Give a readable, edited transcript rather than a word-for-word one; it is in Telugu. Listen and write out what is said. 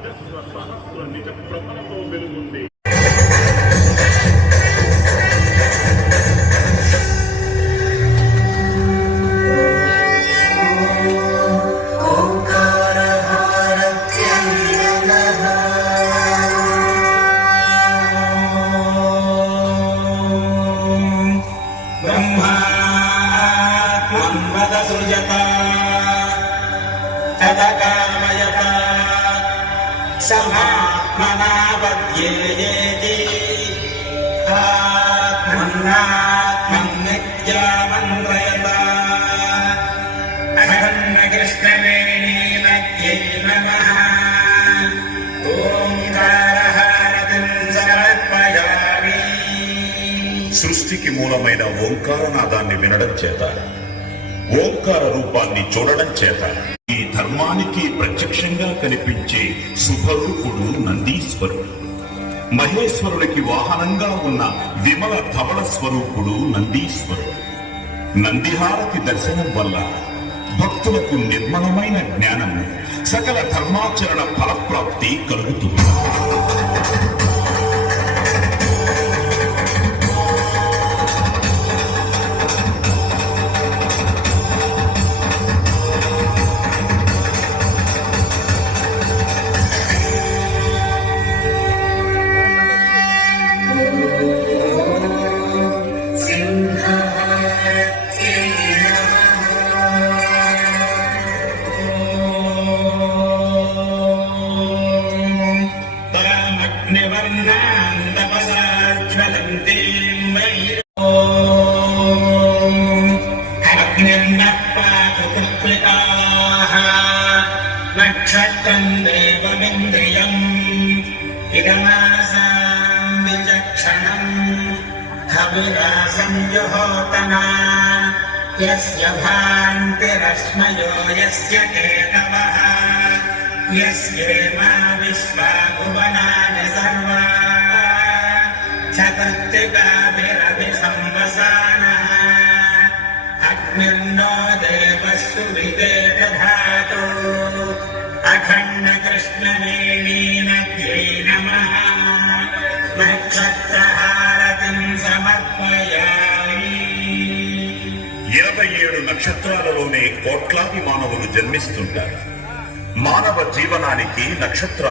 అజస్ర సహస్ర నిజ ప్రపంచంలో వెలుగుంది. समात्मनावद्येति आत्मन्नात्मन्नित्यामन्वयता अखण्डकृष्णवेणीमध्ये नमः। ఓంకారహారతిం సమర్పయామి। సృష్టికి మూలమైన ఓంకారనాదాన్ని వినడం చేత, ఓంకార రూపాన్ని చూడడం చేత ఈ ధర్మానికి ప్రత్యక్షంగా కనిపించే శుభరూపుడు నందీశ్వరుడు. మహేశ్వరుడికి వాహనంగా ఉన్న విమల ధవళ స్వరూపుడు నందీశ్వరుడు. నందిహారతి దర్శనం వల్ల భక్తులకు నిర్మలమైన జ్ఞానము, సకల ధర్మాచరణ ఫలప్రాప్తి కలుగుతుంది. నక్షత్రం దేవమింద్రియం ఇదమాసాం విచక్షణం హవిరాసం యుహోతనా యస్య భాంతిరశ్మయో యస్య కేతవః యస్యేమా విశ్వా భువనాని సర్వా చతుర్దిగాభిరభిసంవసానః అగ్నిర్నో దేవస్సు విదేదధాతు అఖండ కృష్ణవేణీనద్యై నమః। నక్షత్రహారతిం సమర్పయామి। 27 నక్షత్రాలలోనే కోట్లాది మానవులు జన్మిస్తుంటారు. మానవ జీవనానికి నక్షత్ర